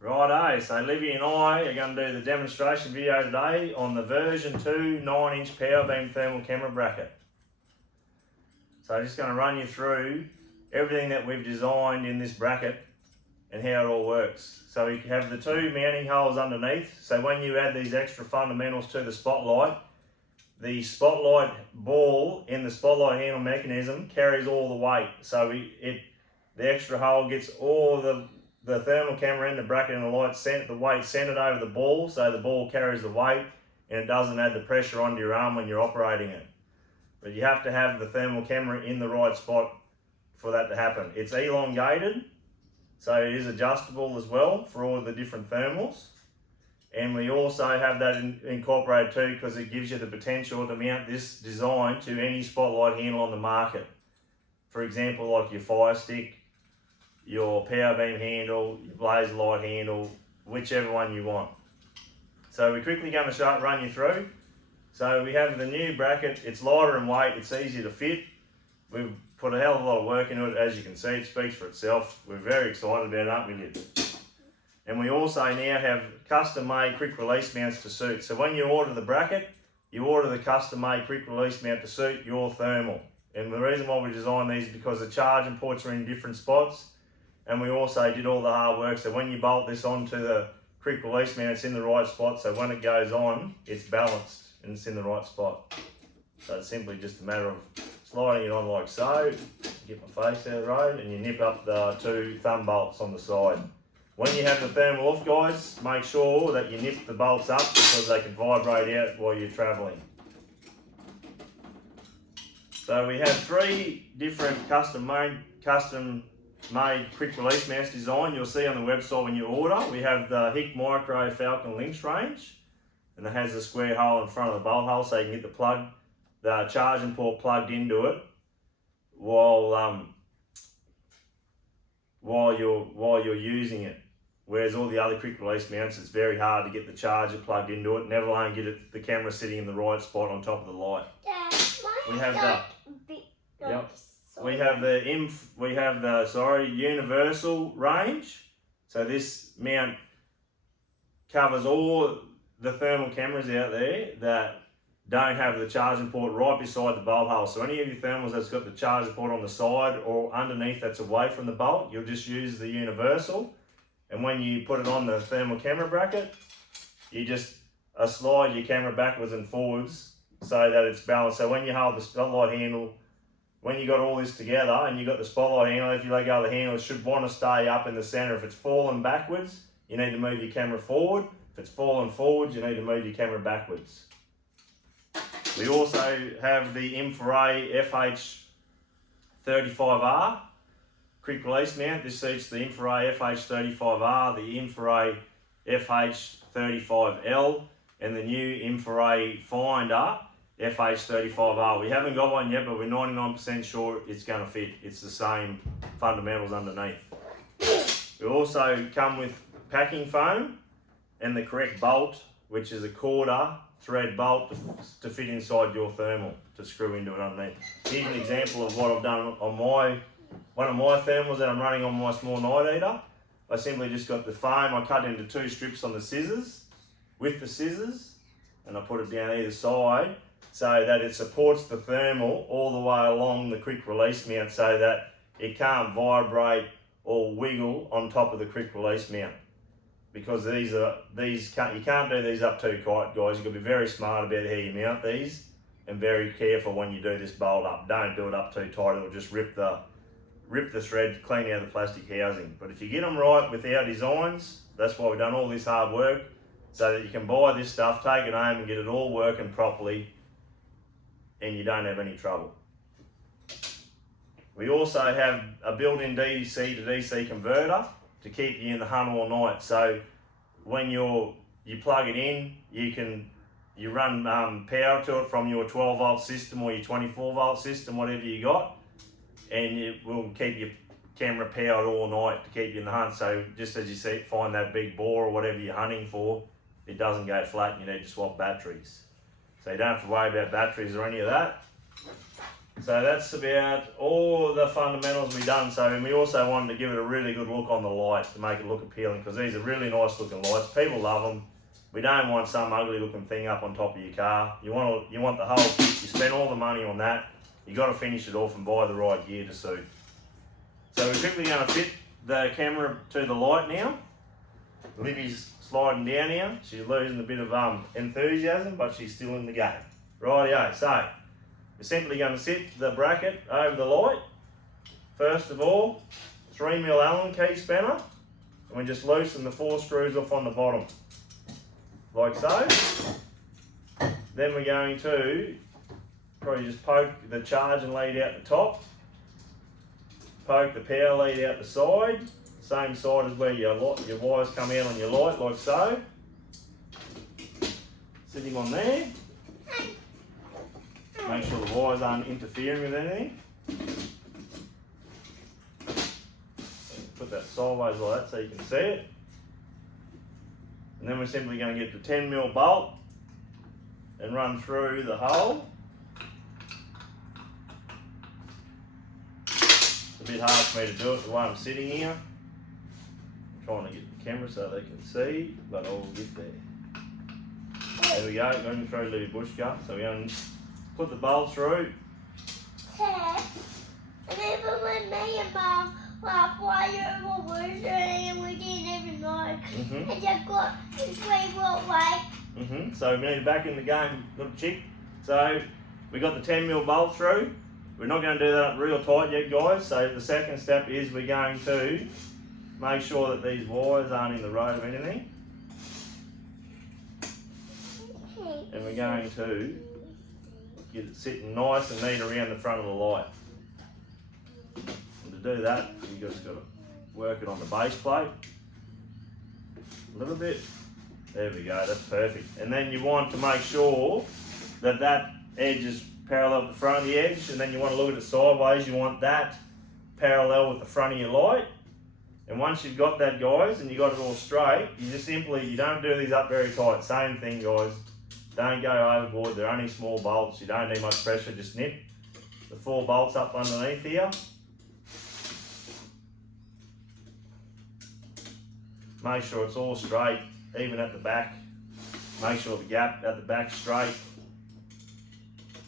Righto, so Livy and I are going to do the demonstration video today on the version 2 9-inch power beam thermal camera bracket. So I'm just going to run you through everything that we've designed in this bracket and how it all works. So we have the two mounting holes underneath, so when you add these extra fundamentals to the spotlight ball in the spotlight handle mechanism carries all the weight. So the extra hole gets all the thermal camera in the bracket and the weight centered over the ball, so the ball carries the weight and it doesn't add the pressure onto your arm when you're operating it. But you have to have the thermal camera in the right spot for that to happen. It's elongated, so it is adjustable as well for all the different thermals. And we also have that incorporated too because it gives you the potential to mount this design to any spotlight handle on the market. For example, like your fire stick, your power beam handle, your blazer light handle, whichever one you want. So we're quickly going to run you through. So we have the new bracket. It's lighter in weight, it's easier to fit. We've put a hell of a lot of work into it. As you can see, it speaks for itself. We're very excited about it, aren't we, Liv? And we also now have custom made quick release mounts to suit. So when you order the bracket, you order the custom made quick release mount to suit your thermal. And the reason why we designed these is because the charging ports are in different spots. And we also did all the hard work, so when you bolt this onto the quick release mount, it's in the right spot, so when it goes on, it's balanced and it's in the right spot. So it's simply just a matter of sliding it on like so, get my face out of the road, and you nip up the two thumb bolts on the side. When you have the thermal off, guys, make sure that you nip the bolts up because they can vibrate out while you're travelling. So we have three different custom made quick release mounts design. You'll see on the website when you order. We have the HIC Micro Falcon Lynx range, and it has a square hole in front of the bolt hole so you can get the charging port plugged into it while you're using it. Whereas all the other quick release mounts, it's very hard to get the charger plugged into it, never alone get the camera sitting in the right spot on top of the light. We have the universal range. So this mount covers all the thermal cameras out there that don't have the charging port right beside the bolt hole. So any of your thermals that's got the charging port on the side or underneath that's away from the bolt, you'll just use the universal. And when you put it on the thermal camera bracket, you just slide your camera backwards and forwards so that it's balanced. So when you hold the spotlight handle, when you got all this together and you got the spotlight handle, if you let go of the handle, it should want to stay up in the center. If it's falling backwards, you need to move your camera forward. If it's falling forward, you need to move your camera backwards. We also have the Infraray FH35R quick release mount. This suits the Infraray FH35R, the Infraray FH35L, and the new Infraray Finder FH35R. We haven't got one yet, but we're 99% sure it's going to fit. It's the same fundamentals underneath. We also come with packing foam and the correct bolt, which is a 1/4 thread bolt to fit inside your thermal to screw into it underneath. Here's an example of what I've done on one of my thermals that I'm running on my small night eater. I simply just got the foam, I cut into 2 strips on the scissors, with the scissors, and I put it down either side so that it supports the thermal all the way along the quick release mount so that it can't vibrate or wiggle on top of the quick release mount. Because you can't do these up too tight, guys. You've got to be very smart about how you mount these and very careful when you do this bolt up. Don't do it up too tight, it'll just rip the thread, clean out the plastic housing. But if you get them right with our designs, that's why we've done all this hard work, so that you can buy this stuff, take it home and get it all working properly and you don't have any trouble. We also have a built-in DC to DC converter to keep you in the hunt all night. So when you plug it in, you run power to it from your 12 volt system or your 24 volt system, whatever you got, and it will keep your camera powered all night to keep you in the hunt. So just as you see, find that big boar or whatever you're hunting for, it doesn't go flat and you need to swap batteries. So you don't have to worry about batteries or any of that. So that's about all the fundamentals we've done. So and we also wanted to give it a really good look on the light to make it look appealing, because these are really nice looking lights. People love them. We don't want some ugly looking thing up on top of your car. You want the whole kit. You spend all the money on that. You got to finish it off and buy the right gear to suit. So we're quickly going to fit the camera to the light now. Livy's sliding down here. She's losing a bit of enthusiasm, but she's still in the game. Rightio. So we're simply going to sit the bracket over the light. First of all, 3mm Allen key spanner, and we just loosen the 4 screws off on the bottom, like so. Then we're going to probably just poke the charging lead out the top, poke the power lead out the side, same side as where your wires come out on your light, like so. Sitting on there. Make sure the wires aren't interfering with anything. Put that sideways like that so you can see it. And then we're simply going to get the 10mm bolt and run through the hole. It's a bit hard for me to do it the way I'm sitting here. I'm trying to get the camera so they can see, but I'll get there. There we go, going through Livy Bushka. So we're going to put the bolt through. Dad, remember when me and Mum while you were working and we didn't even know, and just got 3 away. So we need to back in the game, little chick. So we got the 10mm bolt through. We're not going to do that up real tight yet, guys. So the second step is we're going to make sure that these wires aren't in the road of anything. And we're going to get it sitting nice and neat around the front of the light. And to do that, you just got to work it on the base plate a little bit. There we go, that's perfect. And then you want to make sure that that edge is parallel with the front of the edge, and then you want to look at it sideways. You want that parallel with the front of your light. And once you've got that, guys, and you got it all straight, you just simply, you don't do these up very tight. Same thing, guys. Don't go overboard. They're only small bolts. You don't need much pressure. Just nip the 4 bolts up underneath here. Make sure it's all straight, even at the back. Make sure the gap at the back's straight.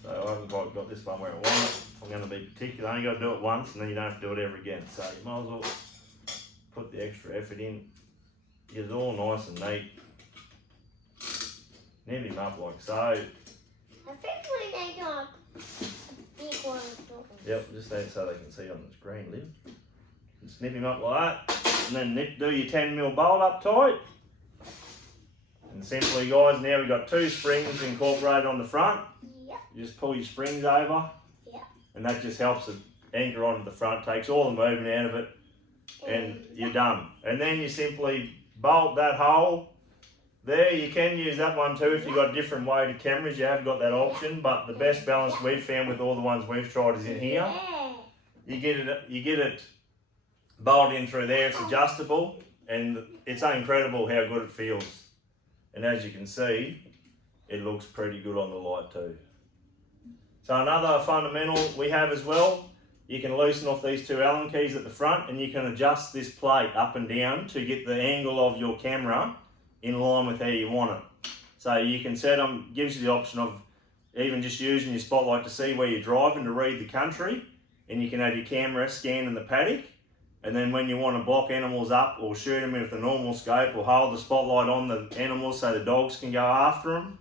So I haven't quite got this one where I want it. I'm going to be particular. I only got to do it once, and then you don't have to do it ever again. So you might as well put the extra effort in. Get it all nice and neat. Nip him up like so. I think we need a big one. Yep, just need so they can see on the screen, Liv. Just nip him up like that, and then do your 10mm bolt up tight. And simply, guys, now we've got 2 springs incorporated on the front. Yep. You just pull your springs over. Yep. And that just helps it anchor onto the front, takes all the movement out of it, and you're done. And then you simply bolt that hole. There, you can use that one too if you've got different weighted cameras. You have got that option, but the best balance we've found with all the ones we've tried is in here. You get it bolted in through there. It's adjustable, and it's incredible how good it feels. And as you can see, it looks pretty good on the light too. So another fundamental we have as well, you can loosen off these 2 Allen keys at the front, and you can adjust this plate up and down to get the angle of your camera in line with how you want it. So you can set them, gives you the option of even just using your spotlight to see where you're driving, to read the country, and you can have your camera scanning the paddock, and then when you want to block animals up or shoot them with a normal scope or hold the spotlight on the animals so the dogs can go after them,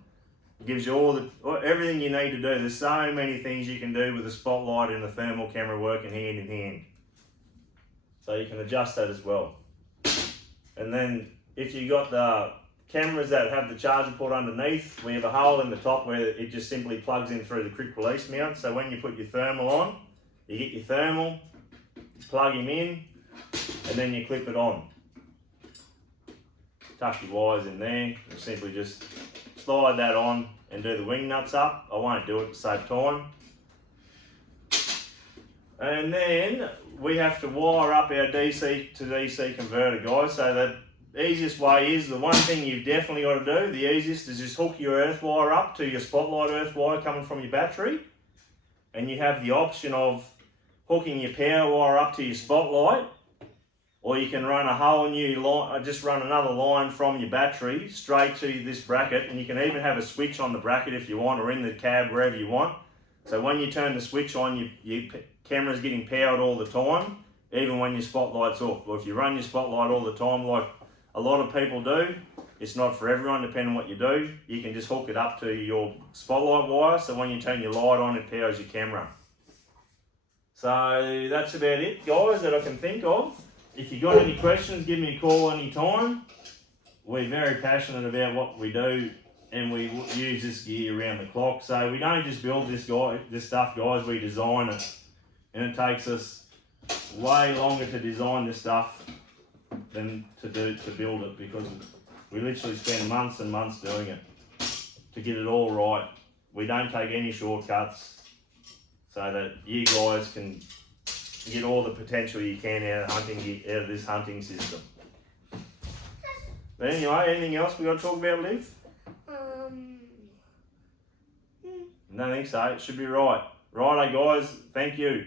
it gives you everything you need to do. There's so many things you can do with the spotlight and the thermal camera working hand in hand. So you can adjust that as well. And then if you got the cameras that have the charger port underneath, we have a hole in the top where it just simply plugs in through the quick release mount. So when you put your thermal on, you get your thermal, plug him in, and then you clip it on. Tuck your wires in there, and simply just slide that on and do the wing nuts up. I won't do it to save time. And then we have to wire up our DC to DC converter, guys. So the easiest way is, the one thing you've definitely got to do, the easiest is just hook your earth wire up to your spotlight earth wire coming from your battery. and you have the option of hooking your power wire up to your spotlight, or you can run a whole new line, just run another line from your battery straight to this bracket, and you can even have a switch on the bracket if you want, or in the cab, wherever you want. So when you turn the switch on, your camera's getting powered all the time, even when your spotlight's off. Or if you run your spotlight all the time, like a lot of people do, it's not for everyone, depending on what you do. You can just hook it up to your spotlight wire, so when you turn your light on, it powers your camera. So that's about it, guys, that I can think of. If you've got any questions, give me a call anytime. We're very passionate about what we do, and we use this gear around the clock. So we don't just build this stuff, guys, we design it. And it takes us way longer to design this stuff than to build it, because we literally spend months and months doing it to get it all right. We don't take any shortcuts, so that you guys can get all the potential you can out of this hunting system. But anyway, anything else we got to talk about, Liv? I don't think so. It should be right. Righto, guys. Thank you.